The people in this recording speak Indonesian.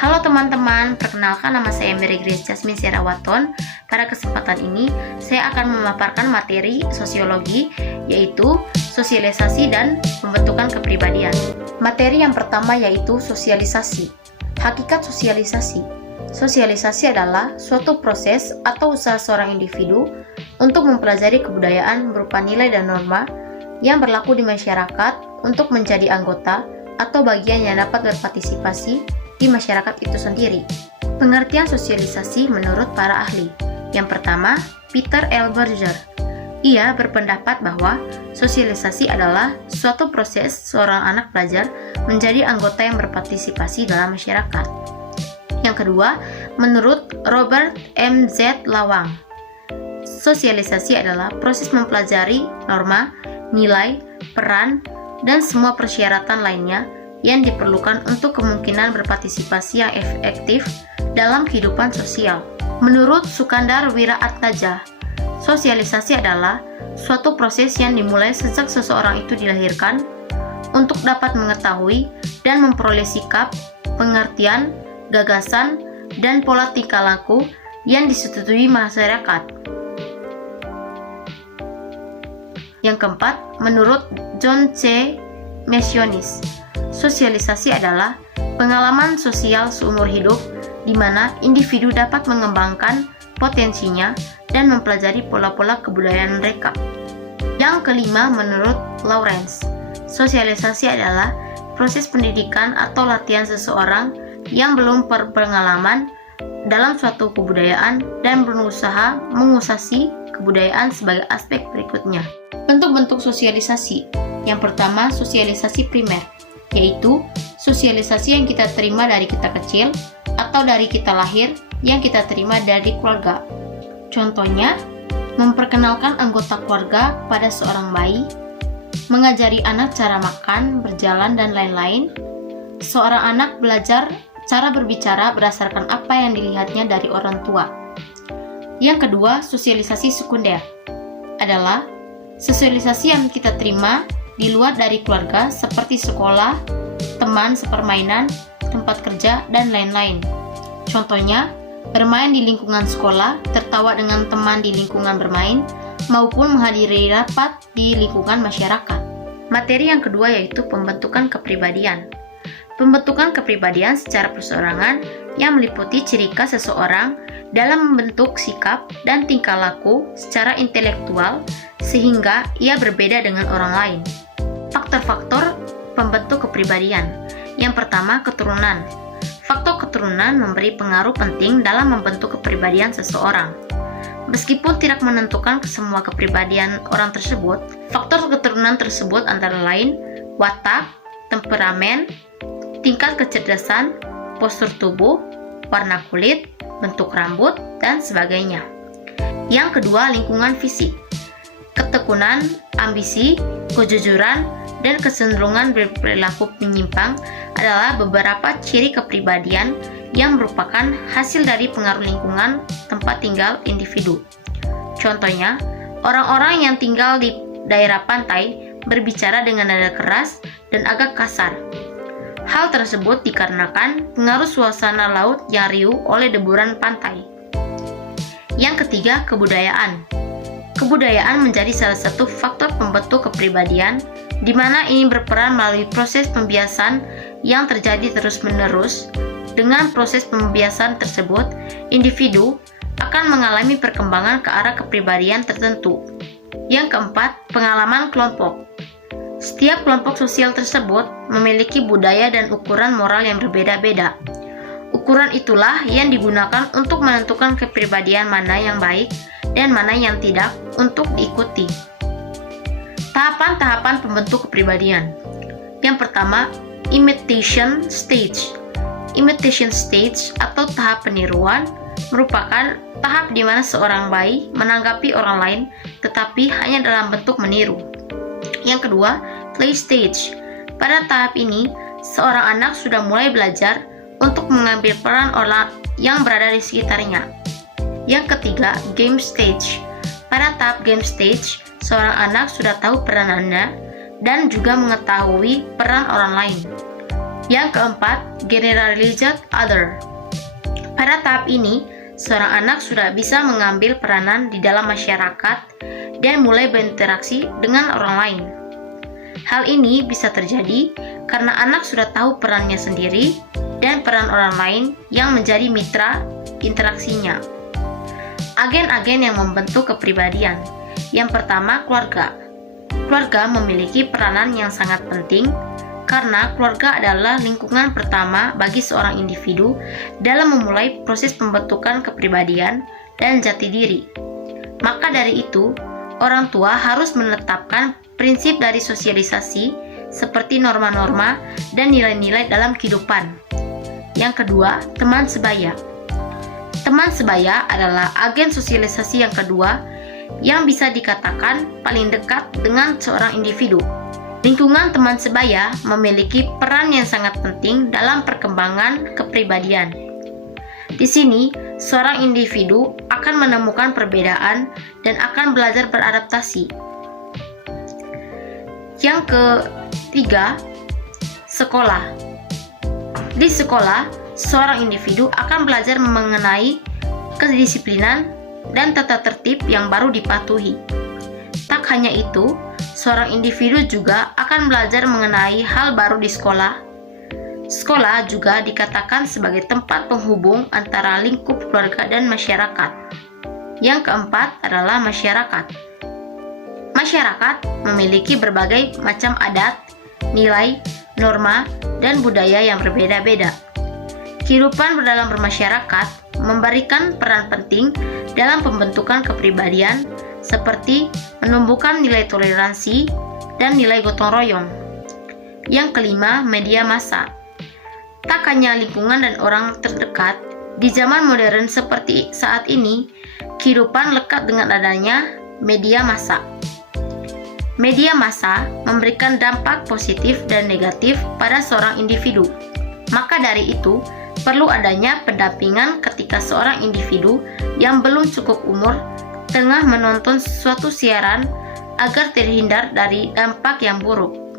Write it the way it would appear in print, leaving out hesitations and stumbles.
Halo teman-teman, perkenalkan nama saya Mary Grace Jasmine Serawaton. Pada kesempatan ini, saya akan memaparkan materi sosiologi, yaitu sosialisasi dan pembentukan kepribadian. Materi yang pertama yaitu sosialisasi. Hakikat sosialisasi. Sosialisasi adalah suatu proses atau usaha seorang individu untuk mempelajari kebudayaan berupa nilai dan norma yang berlaku di masyarakat untuk menjadi anggota atau bagian yang dapat berpartisipasi di masyarakat itu sendiri. Pengertian sosialisasi menurut para ahli. Yang pertama, Peter L. Berger. Ia berpendapat bahwa sosialisasi adalah suatu proses seorang anak belajar menjadi anggota yang berpartisipasi dalam masyarakat. Yang kedua, menurut Robert M. Z. Lawang, sosialisasi adalah proses mempelajari norma, nilai, peran, dan semua persyaratan lainnya yang diperlukan untuk kemungkinan berpartisipasi yang efektif dalam kehidupan sosial. Menurut Sukandar Wiraatmaja, sosialisasi adalah suatu proses yang dimulai sejak seseorang itu dilahirkan untuk dapat mengetahui dan memperoleh sikap, pengertian, gagasan, dan pola tingkah laku yang disetujui masyarakat. Yang keempat, menurut John C. Mesionis, sosialisasi adalah pengalaman sosial seumur hidup di mana individu dapat mengembangkan potensinya dan mempelajari pola-pola kebudayaan mereka. Yang kelima, menurut Lawrence, sosialisasi adalah proses pendidikan atau latihan seseorang yang belum berpengalaman dalam suatu kebudayaan dan berusaha mengusasi kebudayaan sebagai aspek berikutnya. Bentuk-bentuk sosialisasi. Yang pertama, sosialisasi primer, yaitu sosialisasi yang kita terima dari kita kecil atau dari kita lahir yang kita terima dari keluarga. Contohnya, memperkenalkan anggota keluarga pada seorang bayi, mengajari anak cara makan, berjalan, dan lain-lain. Seorang anak belajar cara berbicara berdasarkan apa yang dilihatnya dari orang tua. Yang kedua, sosialisasi sekunder adalah sosialisasi yang kita terima di luar dari keluarga seperti sekolah, teman sepermainan, tempat kerja, dan lain-lain. Contohnya, bermain di lingkungan sekolah, tertawa dengan teman di lingkungan bermain, maupun menghadiri rapat di lingkungan masyarakat. Materi yang kedua yaitu pembentukan kepribadian. Pembentukan kepribadian secara perseorangan yang meliputi ciri khas seseorang dalam membentuk sikap dan tingkah laku secara intelektual sehingga ia berbeda dengan orang lain. Faktor-faktor pembentuk kepribadian. Yang pertama, keturunan. Faktor keturunan memberi pengaruh penting dalam membentuk kepribadian seseorang. Meskipun tidak menentukan semua kepribadian orang tersebut, faktor keturunan tersebut antara lain watak, temperamen, tingkat kecerdasan, postur tubuh, warna kulit, bentuk rambut, dan sebagainya. Yang kedua, lingkungan fisik. Ketekunan, ambisi, kejujuran, dan kecenderungan berperilaku menyimpang adalah beberapa ciri kepribadian yang merupakan hasil dari pengaruh lingkungan tempat tinggal individu. Contohnya, orang-orang yang tinggal di daerah pantai berbicara dengan nada keras dan agak kasar. Hal tersebut dikarenakan pengaruh suasana laut yang riuh oleh deburan pantai. Yang ketiga, kebudayaan. Kebudayaan menjadi salah satu faktor pembentuk kepribadian, di mana ini berperan melalui proses pembiasan yang terjadi terus-menerus. Dengan proses pembiasan tersebut, individu akan mengalami perkembangan ke arah kepribadian tertentu. Yang keempat, pengalaman kelompok. Setiap kelompok sosial tersebut memiliki budaya dan ukuran moral yang berbeda-beda. Ukuran itulah yang digunakan untuk menentukan kepribadian mana yang baik dan mana yang tidak untuk diikuti. Tahapan-tahapan pembentuk kepribadian. Yang pertama, imitation stage. Imitation stage atau tahap peniruan merupakan tahap di mana seorang bayi menanggapi orang lain tetapi hanya dalam bentuk meniru. Yang kedua, play stage. Pada tahap ini, seorang anak sudah mulai belajar untuk mengambil peran orang yang berada di sekitarnya. Yang ketiga, game stage. Pada tahap game stage, seorang anak sudah tahu peranannya dan juga mengetahui peran orang lain. Yang keempat, generalized other. Pada tahap ini, seorang anak sudah bisa mengambil peranan di dalam masyarakat dan mulai berinteraksi dengan orang lain. Hal ini bisa terjadi karena anak sudah tahu perannya sendiri dan peran orang lain yang menjadi mitra interaksinya. Agen-agen yang membentuk kepribadian. Yang pertama, keluarga. Keluarga memiliki peranan yang sangat penting karena keluarga adalah lingkungan pertama bagi seorang individu dalam memulai proses pembentukan kepribadian dan jati diri. Maka dari itu, orang tua harus menetapkan prinsip dari sosialisasi seperti norma-norma dan nilai-nilai dalam kehidupan. Yang kedua, teman sebaya. Teman sebaya adalah agen sosialisasi yang kedua yang bisa dikatakan paling dekat dengan seorang individu. Lingkungan teman sebaya memiliki peran yang sangat penting dalam perkembangan kepribadian. Di sini, seorang individu akan menemukan perbedaan dan akan belajar beradaptasi. Yang ketiga, sekolah. Di sekolah, seorang individu akan belajar mengenai kedisiplinan dan tata tertib yang baru dipatuhi. Tak hanya itu, seorang individu juga akan belajar mengenai hal baru di sekolah. Sekolah juga dikatakan sebagai tempat penghubung antara lingkup keluarga dan masyarakat. Yang keempat adalah masyarakat. Masyarakat memiliki berbagai macam adat, nilai, norma, dan budaya yang berbeda-beda. Kehidupan dalam bermasyarakat memberikan peran penting dalam pembentukan kepribadian seperti menumbuhkan nilai toleransi dan nilai gotong royong. Yang kelima, media massa. Tak hanya lingkungan dan orang terdekat, di zaman modern seperti saat ini, kehidupan lekat dengan adanya media massa. Media massa memberikan dampak positif dan negatif pada seorang individu. Maka dari itu, perlu adanya pendampingan ketika seorang individu yang belum cukup umur tengah menonton suatu siaran agar terhindar dari dampak yang buruk.